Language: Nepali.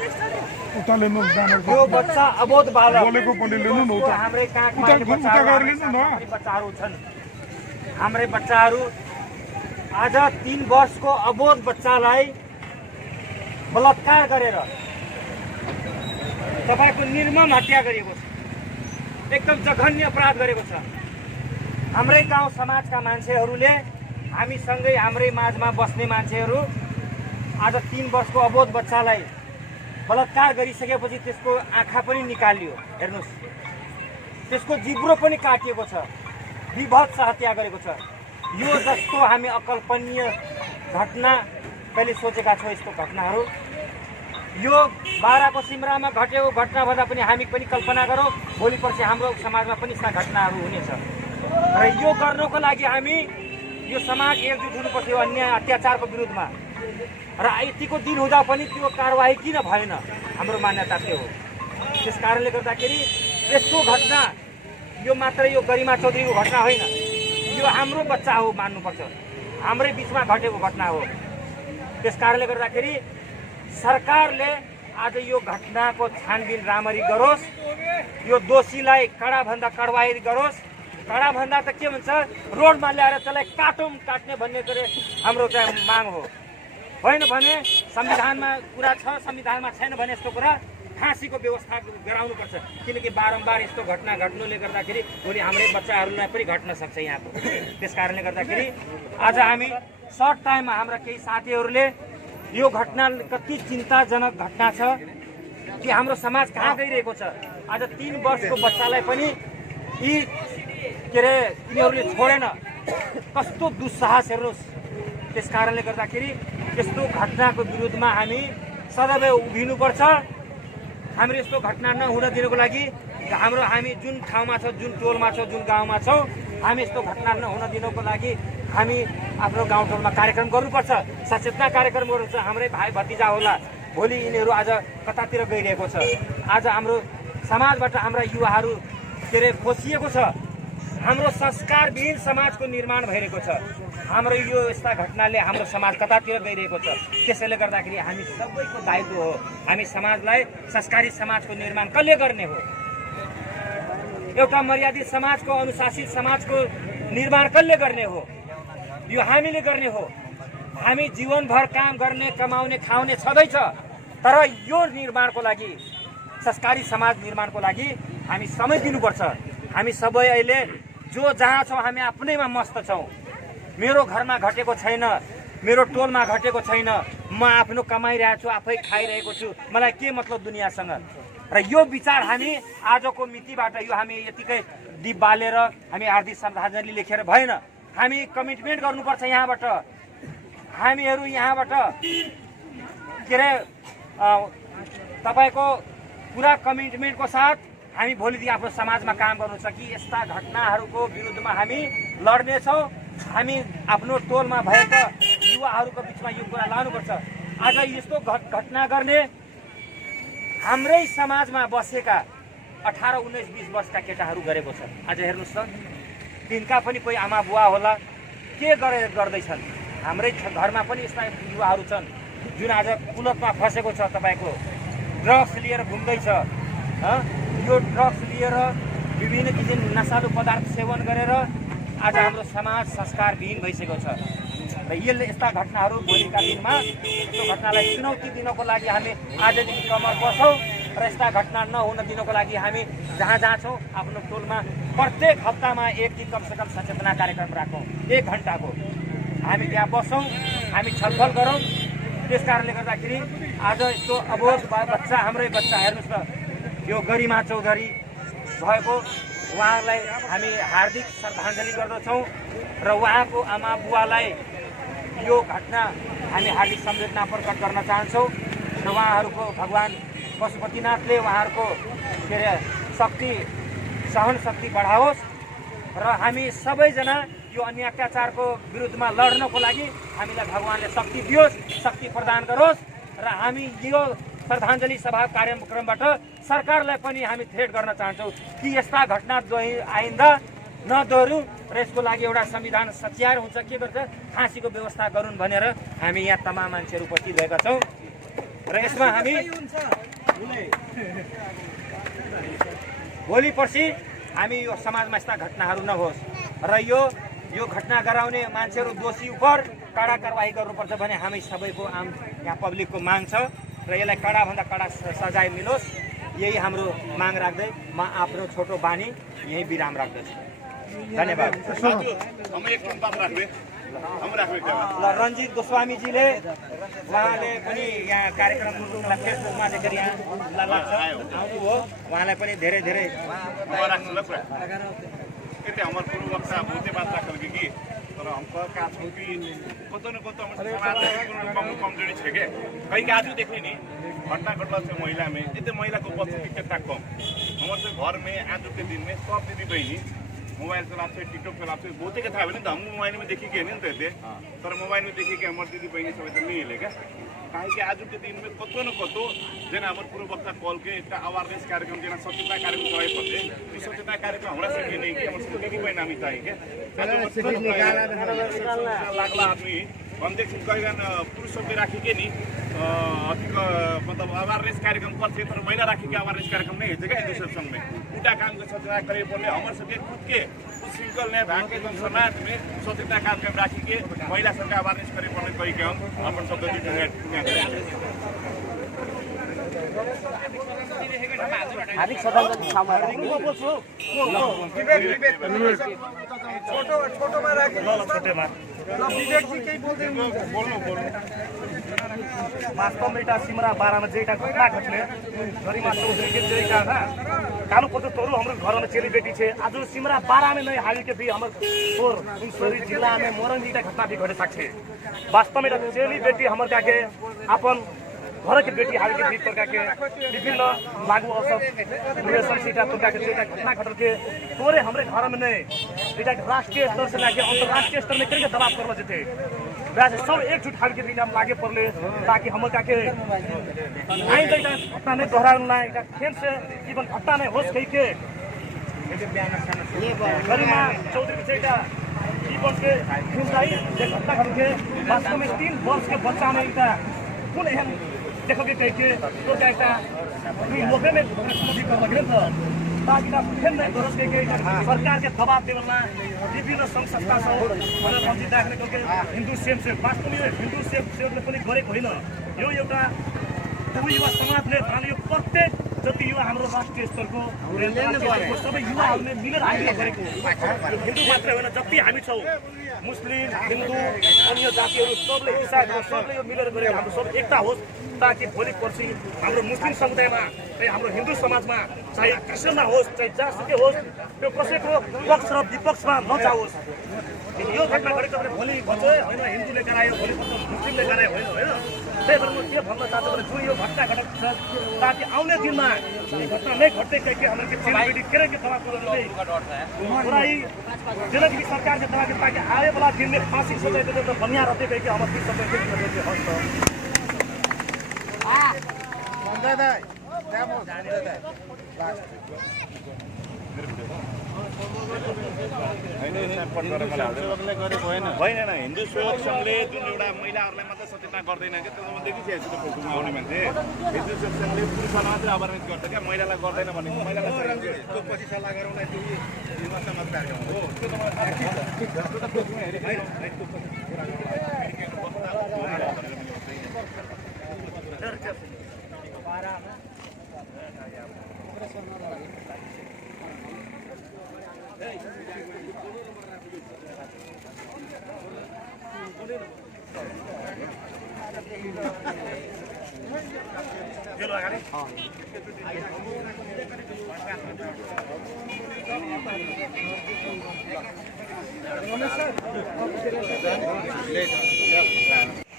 उता लिनु यो बच्चा अबोध बालक बोलेको पनि लिनु न उता हाम्रै काखमा उता गएर लिनु न बच्चाहरू छन्। हाम्रै बच्चाहरू आज 3 वर्षको अबोध बच्चालाई बलात्कार गरेर तपाईको निर्मम हत्या गरिएको छ। एकदम जघन्य अपराध गरेको छ। हाम्रै गाउँ समाजका मान्छेहरूले हामीसँगै हाम्रै माझमा बस्ने मान्छेहरू आज 3 वर्षको अबोध बच्चालाई बलात्कार गरिसकेपछि त्यसको आँखा पनि निकालियो। हेर्नुस्, त्यसको जिब्रो पनि काटिएको छ। विभत्स हत्या गरेको छ। यो जस्तो हामी अकल्पनीय घटना कहिले सोचेका छौँ। यस्तो घटनाहरू यो बाराको सिमरामा घटेको घटना भन्दा पनि हामी पनि कल्पना गरौँ भोलि पर्सि हाम्रो समाजमा पनि यस्ता घटनाहरू हुनेछ। र यो गर्नको लागि हामी यो समाज एकजुट हुनुपर्छ यो अन्याय अत्याचारको विरुद्धमा। र यतिको दिन हुँदा पनि त्यो कारवाही किन भएन? हाम्रो मान्यता त्यो हो। त्यस कारणले गर्दाखेरि यस्तो घटना यो मात्र यो गरिमा चौधरीको घटना होइन, यो हाम्रो बच्चा हो मान्नुपर्छ। हाम्रै बिचमा घटेको घटना हो। त्यस कारणले गर्दाखेरि सरकारले आज यो घटनाको छानबिन राम्ररी गरोस्। यो दोषीलाई कडाभन्दा कारवाही गरोस्। कडाभन्दा त के भन्छ, रोडमा ल्याएर त्यसलाई काट्ने भन्ने गरे हाम्रो चाहिँ माग हो। होइन भने संविधानमा कुरा छ, संविधानमा छैन भने यस्तो कुरा फाँसीको व्यवस्था गराउनुपर्छ। किनकि बारम्बार यस्तो घटना घट्नुले गर्दाखेरि भोलि हाम्रै बच्चाहरूलाई पनि घट्न सक्छ यहाँको। त्यस कारणले गर्दाखेरि आज हामी सर्ट टाइममा हाम्रा केही साथीहरूले यो घटना कति चिन्ताजनक घटना छ कि हाम्रो समाज कहाँ गइरहेको छ। आज 3 वर्षको बच्चालाई पनि यी के अरे यिनीहरूले छोडेन। कस्तो दुस्साहस हेर्नुहोस्। त्यस कारणले गर्दाखेरि यस्तो घटनाको विरुद्धमा हामी सदैव उभिनुपर्छ। हाम्रो यस्तो घटना नहुन दिनको लागि हामी जुन ठाउँमा छौँ, जुन टोलमा छौँ, जुन गाउँमा छौँ, हामी यस्तो घटना नहुन दिनको लागि हामी आफ्नो गाउँटोलमा कार्यक्रम गर्नुपर्छ। सचेतना कार्यक्रम गर्नुपर्छ। हाम्रै भाइ भतिजा होला, भोलि यिनीहरू आज कतातिर गइरहेको छ। आज हाम्रो समाजबाट हाम्रा युवाहरू के अरे खोसिएको छ। हाम्रो संस्कारविहीन समाजको निर्माण भइरहेको छ। हाम्रो यो यस्ता घटनाले हाम्रो समाज कतातिर गइरहेको छ। त्यसैले गर्दाखेरि हामी सबैको दायित्व हो। हामी समाजलाई संस्कारी समाजको निर्माण कसले गर्ने हो? एउटा मर्यादित समाजको, अनुशासित समाजको निर्माण कसले गर्ने हो? यो हामीले गर्ने हो। हामी जीवनभर काम गर्ने, कमाउने, खाउने छँदैछ। तर यो निर्माणको लागि, संस्कारी समाज निर्माणको लागि हामी समय दिनुपर्छ। हामी सबै अहिले जो जहाँ छौँ हामी आफ्नैमा मस्त छौँ। मेरो घरमा घटेको छैन, मेरो टोलमा घटेको छैन, म आफ्नो कमाइरहेको छु, आफै खाइरहेको छु, मलाई के मतलब दुनियाँसँग? र यो विचार हामी आजको मितिबाट यो हामी यतिकै दीप बालेर हामी हार्दिक श्रद्धाञ्जली लेखेर भएन। हामी कमिटमेन्ट गर्नुपर्छ यहाँबाट। हामीहरू यहाँबाट के अरे तपाईँको पुरा कमिटमेन्टको साथ हामी भोलिदेखि आफ्नो समाजमा काम गर्नु छ कि यस्ता घटनाहरूको विरुद्धमा हामी लड्नेछौँ। हामी आफ्नो टोलमा भएका युवाहरूको बिचमा यो कुरा लानुपर्छ। आज यस्तो घटना गर्ने हाम्रै समाजमा बसेका 18, 19, 20 वर्षका केटाहरू गरेको छ। आज हेर्नुहोस् त, तिनका पनि कोही आमा बुवा होला, के गर्दैछन्। हाम्रै घरमा पनि यस्ता युवाहरू छन् जुन आज कुलतमा फसेको छ। तपाईँको ड्रग्स लिएर घुम्दैछ। यो ड्रग्स लिएर विभिन्न किसिम नशालु पदार्थ सेवन गरेर आज हाम्रो समाज संस्कारविहीन भइसकेको छ। र यसले यस्ता घटनाहरू भोलिका दिनमा यस्तो घटनालाई चुनौती दिनको लागि हामी आजदेखि कमर बसौँ। र यस्ता घटना नहुन दिनको लागि हामी जहाँ जहाँ छौँ आफ्नो टोलमा प्रत्येक हप्तामा एक दिन कमसेकम सचेतना कार्यक्रम राखौँ। 1 घन्टाको हामी त्यहाँ बसौँ, हामी छलफल गरौँ। त्यस कारणले गर्दाखेरि आज यस्तो अबोध बच्चा, हाम्रै बच्चा हेर्नुहोस् न, यो गरिमा चौधरी भएको उहाँलाई हामी हार्दिक श्रद्धाञ्जली गर्दछौँ। र उहाँको आमा बुवालाई यो घटना हामी हार्दिक संवेदना प्रकट गर्न चाहन्छौँ। र उहाँहरूको भगवान् पशुपतिनाथले उहाँहरूको के अरे शक्ति, सहन शक्ति बढाओस्। र हामी सबैजना यो अन्य अत्याचारको विरुद्धमा लड्नको लागि हामीलाई भगवान्ले शक्ति दियोस्, शक्ति प्रदान गरोस्। र हामी यो श्रद्धाञ्जली सभा कार्यक्रमबाट सरकारलाई पनि हामी थ्रेट गर्न चाहन्छौँ कि यस्ता घटना आइन्दा नदोहोरौँ। र यसको लागि एउटा संविधान सच्याएर हुन्छ के गर्छ, फाँसीको व्यवस्था गरून् भनेर हामी यहाँ तमाम मान्छेहरू उपस्थित भएका छौँ। र यसमा हामी भोलि पर्सि हामी यो समाजमा यस्ता घटनाहरू नहोस् र यो घटना गराउने मान्छेहरू दोषी उप कडा कारवाही गर्नुपर्छ भन्ने हामी सबैको आम यहाँ पब्लिकको माग छ र यसलाई कडाभन्दा कडा सजाय मिलोस्, यही हाम्रो माग राख्दै म आफ्नो छोटो बानी यही विराम राख्दछु। धन्यवाद। ल रञ्जित गोस्वामीजीले उहाँले पनि यहाँ कार्यक्रमलाई फेसबुकमा देखेर यहाँ आउनुभयो, उहाँलाई पनि धेरै धेरै हमारे पूर्व वक्ता बहुते बात रखल कि तर हम का छौ कि कतो न कतो समाज में कमजोरी छ के कहीं के आज देखे नि घटना घटना से महिला में इतने महिला को उपस्थिति कितना कम। हमारे घर में आज के दिन में सब दीदी बहनी मोबाइल चलाते टिकटॉक चलाते बहुते के था भने त हम मोबाइल में देखी के नि त तर मोबाइल में देखी के हमारे दीदी बहनी सब त नहीं हिले क्या काहे कि आज के दिन में कतो न कतो जेना हमारे पूर्व वक्ता कॉल के एक अवेयरनेस कार्यक्रम जेना सचेतना कार्यक्रम गए पछि त्यो सचेतना कार्यक्रम हमरा सके नहीं कि हमर दीदी बहन हामी चाहिए के लागला आदमी हम देखिन कहिगन पुरुष सबले राखी के नि अधिक मतलब अवेयरनेस कार्यक्रम करथे तर महिला राखी के अवेयरनेस कार्यक्रम नहीं हेते क्या हिंदू सत्संग में उल्टा काम के सचेतना करे पर्ने हमर सके खुद के सिंगल ने भाके जन समाज में सचेतना कार्यक्रम राखी के महिला सबके अवेयरनेस करे पर्ने कहि के हम अपन शब्द हार्दिक श्रद्धाञ्जली छोटोमा राखिदिनुहोस् न विवेकजी केही बोल्दै वास्तवमा एउटा सिमरा 12 मा जेटा घटना घटले गरिमा चौधरी के जेटा ना कालो पत्र तोरू हाम्रो घरमा चेलीबेटी छे आज सिमरा 12 में नहीं हाली के भी हमर तोर सुनसरी जिल्ला में मोरङ जेटा घटना भी घटे सक्छे। वास्तवमा एउटा चेलीबेटी हमर काके अपन घर के बेटी हाल के बीच प्रकार के विभिन्न लागू अवसर रिलेशनशिप प्रकार के घटना घटल के तोरे हमरे घर में नहीं बेटा राष्ट्रीय स्तर से लाके अंतर्राष्ट्रीय स्तर में करके दबाव करवा देते वैसे सब एकजुट हाल के बिना लागे पड़ले ताकि हम का के आइंदा घटना नहीं दोहराउला एक फेर से जीवन घटना नहीं होस् कहि के गरिमा चौधरी जेटा जीवन के खुदाई जे घटना घटल के वास्तव में 3 वर्ष के बच्चा में एक कुल एहन देखोगे कहीं के तो क्या एक लोगे में समझी कर लगे तो ताकि ना फिर नहीं दोस्त के सरकार के दबाव देवला विभिन्न संघ संस्था सब मतलब हम देखने को के हिंदू सेम से वास्तव में हिंदू सेम से पनि गरेको हैन यो एउटा युवा समाजले यो प्रत्येक जति युवा हाम्रो राष्ट्रिय स्तरको सबै युवाहरूले मिलेर हामीले गरेको हिन्दू मात्र होइन जति हामी छौँ मुस्लिम हिन्दू अन्य जातिहरू सबले इसाईहरू सबले यो मिलेर गरेको हाम्रो सब एकता होस् ताकि भोलि पर्सि हाम्रो मुस्लिम समुदायमा हाम्रो हिन्दू समाजमा चाहे क्रिस्चियनमा होस् चाहे जहाँसुकै होस् त्यो कसैको पक्ष र विपक्षमा नजाओस्। यो घटना गरेको भने भोलि भन्छ होइन हिन्दूले गरायो भोलि मुस्लिमले गरायो होइन होइन त्यही भएर म के भन्न चाहन्छु भने जुन यो घटना घटेको छ ताकि आउने दिनमा यो घटना नै घट्दै गएको हाम्रो चेलीबेटी केरेके दबाव गर्दै पुरै जनकि सरकार के दबाव ताकि आने वाला दिन में फांसी सजाय देते तो बढ़िया रहते गए कि हम अपनी सब भएन हिन्दू सेवक सङ्घले जुन एउटा महिलाहरूलाई मात्रै सचेतना गर्दैन क्या त्यो म देखिसकेको छु फेसबुकमा आउने मान्छे हिन्दू सेवक सङ्घले पुरुषलाई मात्रै अवेरनेस गर्छ क्या महिलालाई गर्दैन भनेको महिलालाई त्यो पछि सल्लाह गरौँला त्यो समाज कार्यक्रम हो त्यो नमस्कार